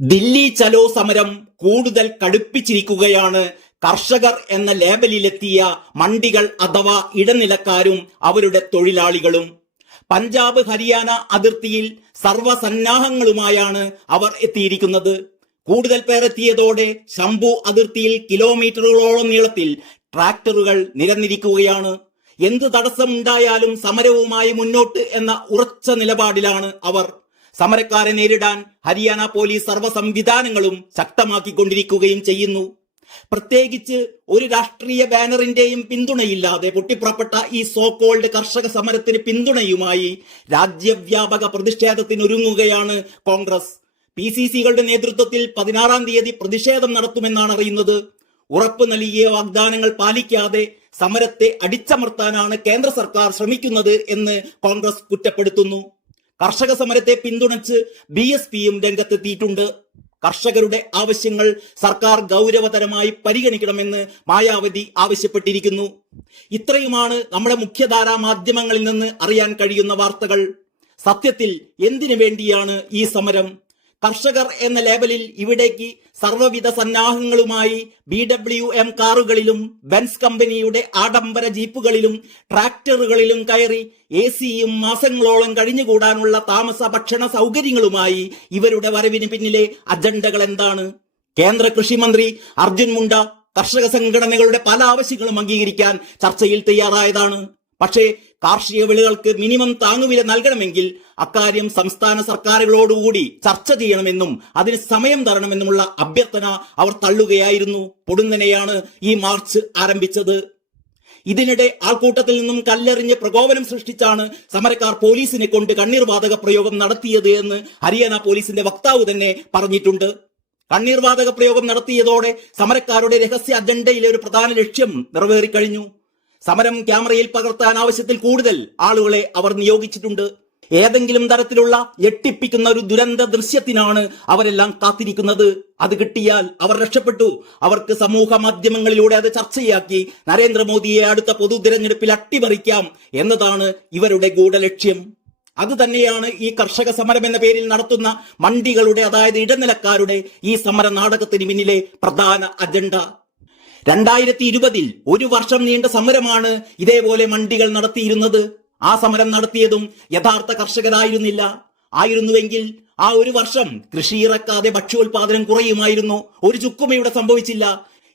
ദില്ലി ചലോ സമരം കൂടുതൽ കടുപ്പിച്ചിരിക്കുകയാണ്. കർഷകർ എന്ന ലേബലിലെത്തിയ മണ്ടികൾ അഥവാ ഇടനിലക്കാരും അവരുടെ തൊഴിലാളികളും. പഞ്ചാബ് ഹരിയാന അതിർത്തിയിൽ സർവസന്നാഹങ്ങളുമായാണ് അവർ എത്തിയിരിക്കുന്നത്. കൂടുതൽ പേർ എത്തിയതോടെ ശംഭു അതിർത്തിയിൽ കിലോമീറ്ററുകളോളം നീളത്തിൽ ട്രാക്ടറുകൾ നിരന്നിരിക്കുകയാണ്. എന്ത് തടസ്സമുണ്ടായാലും സമരവുമായി മുന്നോട്ട് എന്ന ഉറച്ച നിലപാടിലാണ് അവർ. സമരക്കാരെ നേരിടാൻ ഹരിയാന പോലീസ് സർവ്വ സംവിധാനങ്ങളും ശക്തമാക്കിക്കൊണ്ടിരിക്കുകയും ചെയ്യുന്നു. പ്രത്യേകിച്ച് ഒരു രാഷ്ട്രീയ ബാനറിന്റെയും പിന്തുണയില്ലാതെ പൊട്ടിപ്പുറപ്പെട്ട ഈ സോകോൾഡ് കർഷക സമരത്തിന് പിന്തുണയുമായി രാജ്യവ്യാപക പ്രതിഷേധത്തിനൊരുങ്ങുകയാണ് കോൺഗ്രസ്. PCCകളുടെ നേതൃത്വത്തിൽ 16-ാം തീയതി പ്രതിഷേധം നടത്തുമെന്നാണ് അറിയുന്നത്. ഉറപ്പ് നൽകിയ വാഗ്ദാനങ്ങൾ പാലിക്കാതെ സമരത്തെ അടിച്ചമർത്താനാണ് കേന്ദ്ര സർക്കാർ ശ്രമിക്കുന്നത് എന്ന് കോൺഗ്രസ് കുറ്റപ്പെടുത്തുന്നു. കർഷക സമരത്തെ പിന്തുണച്ച് BSPയും രംഗത്തെത്തിയിട്ടുണ്ട്. കർഷകരുടെ ആവശ്യങ്ങൾ സർക്കാർ ഗൗരവതരമായി പരിഗണിക്കണമെന്ന് മായാവതി ആവശ്യപ്പെട്ടിരിക്കുന്നു. ഇത്രയുമാണ് നമ്മുടെ മുഖ്യധാരാ മാധ്യമങ്ങളിൽ നിന്ന് അറിയാൻ കഴിയുന്ന വാർത്തകൾ. സത്യത്തിൽ എന്തിനു വേണ്ടിയാണ് ഈ സമരം? കർഷകർ എന്ന ലേബലിൽ ഇവിടേക്ക് സർവ്വവിധ സന്നാഹങ്ങളുമായി BWM കാറുകളിലും ബെൻസ് കമ്പനിയുടെ ആഡംബര ജീപ്പുകളിലും ട്രാക്ടറുകളിലും കയറി AC-യും മാസങ്ങളോളം കഴിഞ്ഞുകൂടാനുള്ള താമസ ഭക്ഷണ സൗകര്യങ്ങളുമായി ഇവരുടെ വരവിന് പിന്നിലെ അജണ്ടകൾ എന്താണ്? കേന്ദ്ര കൃഷിമന്ത്രി അർജുൻ മുണ്ട കർഷക സംഘടനകളുടെ പല ആവശ്യങ്ങളും അംഗീകരിക്കാൻ ചർച്ചയിൽ തയ്യാറായതാണ്. പക്ഷേ കാർഷിക വിളകൾക്ക് മിനിമം താങ്ങുവില നൽകണമെങ്കിൽ അക്കാര്യം സംസ്ഥാന സർക്കാരുകളോടുകൂടി ചർച്ച ചെയ്യണമെന്നും അതിന് സമയം തരണമെന്നുമുള്ള അഭ്യർത്ഥന അവർ തള്ളുകയായിരുന്നു. പൊടുന്നനെയാണ് ഈ മാർച്ച് ആരംഭിച്ചത്. ഇതിനിടെ ആൾക്കൂട്ടത്തിൽ നിന്നും കല്ലെറിഞ്ഞ് പ്രകോപനം സൃഷ്ടിച്ചാണ് സമരക്കാർ പോലീസിനെ കൊണ്ട് കണ്ണീർവാതക പ്രയോഗം നടത്തിയത് എന്ന് ഹരിയാന പോലീസിന്റെ വക്താവ് തന്നെ പറഞ്ഞിട്ടുണ്ട്. കണ്ണീർവാതക പ്രയോഗം നടത്തിയതോടെ സമരക്കാരുടെ രഹസ്യ അജണ്ടയിലെ ഒരു പ്രധാന ലക്ഷ്യം നിറവേറിക്കഴിഞ്ഞു. സമരം ക്യാമറയിൽ പകർത്താൻ ആവശ്യത്തിൽ കൂടുതൽ ആളുകളെ അവർ നിയോഗിച്ചിട്ടുണ്ട്. ഏതെങ്കിലും തരത്തിലുള്ള ഞെട്ടിപ്പിക്കുന്ന ഒരു ദുരന്ത ദൃശ്യത്തിനാണ് അവരെല്ലാം കാത്തിരിക്കുന്നത്. അത് കിട്ടിയാൽ അവർ രക്ഷപ്പെട്ടു. അവർക്ക് സമൂഹ മാധ്യമങ്ങളിലൂടെ അത് ചർച്ചയാക്കി നരേന്ദ്രമോദിയെ അടുത്ത പൊതു തിരഞ്ഞെടുപ്പിൽ അട്ടിമറിക്കാം എന്നതാണ് ഇവരുടെ ഗൂഢലക്ഷ്യം. അത് തന്നെയാണ് ഈ കർഷക സമരം എന്ന പേരിൽ നടത്തുന്ന മണ്ടികളുടെ, അതായത് ഇടനിലക്കാരുടെ ഈ സമര നാടകത്തിന് പിന്നിലെ പ്രധാന അജണ്ട. 2020 ഒരു വർഷം നീണ്ട സമരമാണ് ഇതേപോലെ മണ്ടികൾ നടത്തിയിരുന്നത്. ആ സമരം നടത്തിയതും യഥാർത്ഥ കർഷകരായിരുന്നില്ല. ആയിരുന്നുവെങ്കിൽ ആ ഒരു വർഷം കൃഷി ഇറക്കാതെ ഭക്ഷ്യോൽപാദനം കുറയുമായിരുന്നു. ഒരു ചുക്കും ഇവിടെ സംഭവിച്ചില്ല.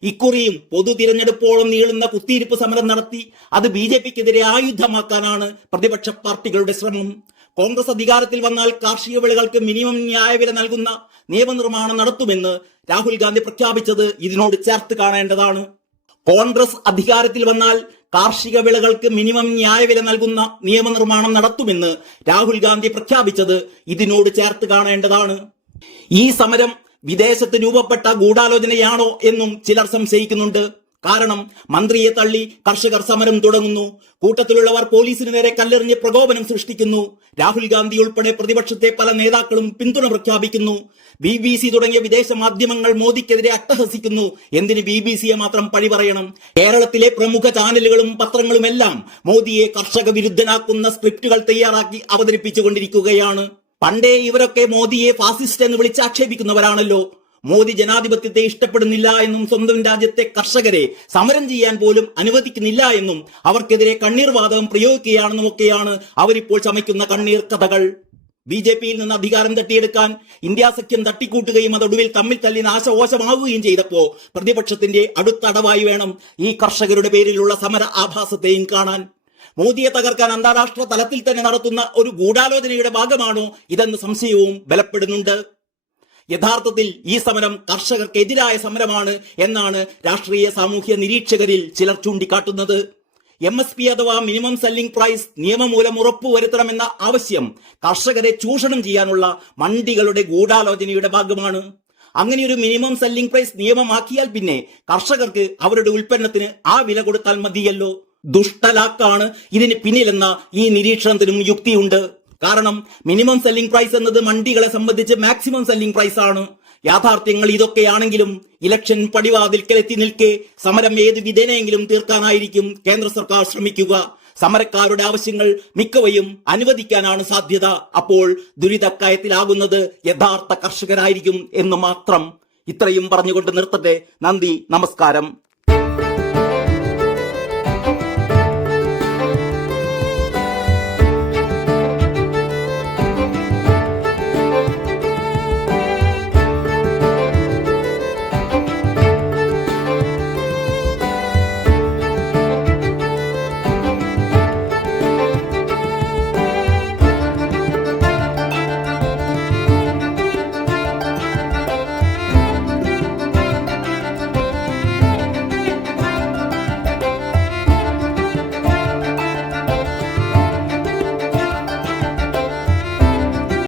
ഇക്കുറിയും പൊതു തിരഞ്ഞെടുപ്പോളം നീളുന്ന കുത്തിയിരിപ്പ് സമരം നടത്തി അത് BJPക്കെതിരെ ആയുധമാക്കാനാണ് പ്രതിപക്ഷ പാർട്ടികളുടെ ശ്രമം. കോൺഗ്രസ് അധികാരത്തിൽ വന്നാൽ കാർഷിക വിളകൾക്ക് മിനിമം ന്യായവില നൽകുന്ന നിയമനിർമ്മാണം നടത്തുമെന്ന് രാഹുൽ ഗാന്ധി പ്രഖ്യാപിച്ചത് ഇതിനോട് ചേർത്ത് കാണേണ്ടതാണ്. കോൺഗ്രസ് അധികാരത്തിൽ വന്നാൽ കാർഷിക വിളകൾക്ക് മിനിമം ന്യായവില നൽകുന്ന നിയമനിർമ്മാണം നടത്തുമെന്ന് രാഹുൽ ഗാന്ധി പ്രഖ്യാപിച്ചത് ഇതിനോട് ചേർത്ത് കാണേണ്ടതാണ്. ഈ സമരം വിദേശത്ത് രൂപപ്പെട്ട ഗൂഢാലോചനയാണോ എന്നും ചിലർ സംശയിക്കുന്നുണ്ട്. കാരണം മന്ത്രിയെ തള്ളി കർഷകർ സമരം തുടങ്ങുന്നു. കൂട്ടത്തിലുള്ളവർ പോലീസിന് നേരെ കല്ലെറിഞ്ഞ് പ്രകോപനം സൃഷ്ടിക്കുന്നു. രാഹുൽ ഗാന്ധി ഉൾപ്പെടെ പ്രതിപക്ഷത്തെ പല നേതാക്കളും പിന്തുണ പ്രഖ്യാപിക്കുന്നു. BBC തുടങ്ങിയ വിദേശ മാധ്യമങ്ങൾ മോദിക്കെതിരെ അട്ടഹസിക്കുന്നു. എന്തിന് BBCയെ മാത്രം പഴി പറയണം? കേരളത്തിലെ പ്രമുഖ ചാനലുകളും പത്രങ്ങളുമെല്ലാം മോദിയെ കർഷക വിരുദ്ധനാക്കുന്ന സ്ക്രിപ്റ്റുകൾ തയ്യാറാക്കി അവതരിപ്പിച്ചുകൊണ്ടിരിക്കുകയാണ്. പണ്ടേ ഇവരൊക്കെ മോദിയെ ഫാസിസ്റ്റ് എന്ന് വിളിച്ച് ആക്ഷേപിക്കുന്നവരാണല്ലോ. മോദി ജനാധിപത്യത്തെ ഇഷ്ടപ്പെടുന്നില്ല എന്നും സ്വന്തം രാജ്യത്തെ കർഷകരെ സമരം ചെയ്യാൻ പോലും അനുവദിക്കുന്നില്ല എന്നും അവർക്കെതിരെ കണ്ണീർവാതകം പ്രയോഗിക്കുകയാണെന്നും ഒക്കെയാണ് അവരിപ്പോൾ ചമയ്ക്കുന്ന കണ്ണീർ കഥകൾ. BJPയിൽ നിന്ന് അധികാരം തട്ടിയെടുക്കാൻ ഇന്ത്യ സഖ്യം തട്ടിക്കൂട്ടുകയും അതൊടുവിൽ തമ്മിൽ തല്ലി നാശകോശമാവുകയും ചെയ്തപ്പോ പ്രതിപക്ഷത്തിന്റെ അടുത്ത അടവായി വേണം ഈ കർഷകരുടെ പേരിലുള്ള സമര ആഭാസത്തെയും കാണാൻ. മോദിയെ തകർക്കാൻ അന്താരാഷ്ട്ര തലത്തിൽ തന്നെ നടത്തുന്ന ഒരു ഗൂഢാലോചനയുടെ ഭാഗമാണോ ഇതെന്ന സംശയവും ബലപ്പെടുന്നുണ്ട്. യഥാർത്ഥത്തിൽ ഈ സമരം കർഷകർക്കെതിരായ സമരമാണ് എന്നാണ് രാഷ്ട്രീയ സാമൂഹ്യ നിരീക്ഷകരിൽ ചിലർ ചൂണ്ടിക്കാട്ടുന്നത്. MSP അഥവാ മിനിമം സെല്ലിംഗ് പ്രൈസ് നിയമമൂലം ഉറപ്പുവരുത്തണമെന്ന ആവശ്യം കർഷകരെ ചൂഷണം ചെയ്യാനുള്ള മണ്ടികളുടെ ഗൂഢാലോചനയുടെ ഭാഗമാണ്. അങ്ങനെയൊരു മിനിമം സെല്ലിംഗ് പ്രൈസ് നിയമമാക്കിയാൽ പിന്നെ കർഷകർക്ക് അവരുടെ ഉൽപ്പന്നത്തിന് ആ വില കൊടുത്താൽ മതിയല്ലോ. ദുഷ്ടലാക്കാണ് ഇതിന് പിന്നിലെന്ന ഈ നിരീക്ഷണത്തിനും യുക്തിയുണ്ട്. കാരണം മിനിമം സെല്ലിംഗ് പ്രൈസ് എന്നത് മണ്ടികളെ സംബന്ധിച്ച് മാക്സിമം സെല്ലിംഗ് പ്രൈസ് ആണ്. യാഥാർത്ഥ്യങ്ങൾ ഇതൊക്കെയാണെങ്കിലും ഇലക്ഷൻ പടിവാതിൽക്കൽ എത്തി നിൽക്കെ സമരം ഏത് വിധേനയെങ്കിലും തീർക്കാനായിരിക്കും കേന്ദ്ര സർക്കാർ ശ്രമിക്കുക. സമരക്കാരുടെ ആവശ്യങ്ങൾ മിക്കവയും അനുവദിക്കാനാണ് സാധ്യത. അപ്പോൾ ദുരിതക്കയത്തിലാകുന്നത് യഥാർത്ഥ കർഷകരായിരിക്കും എന്ന് മാത്രം. ഇത്രയും പറഞ്ഞുകൊണ്ട് നിർത്തട്ടെ. നന്ദി, നമസ്കാരം.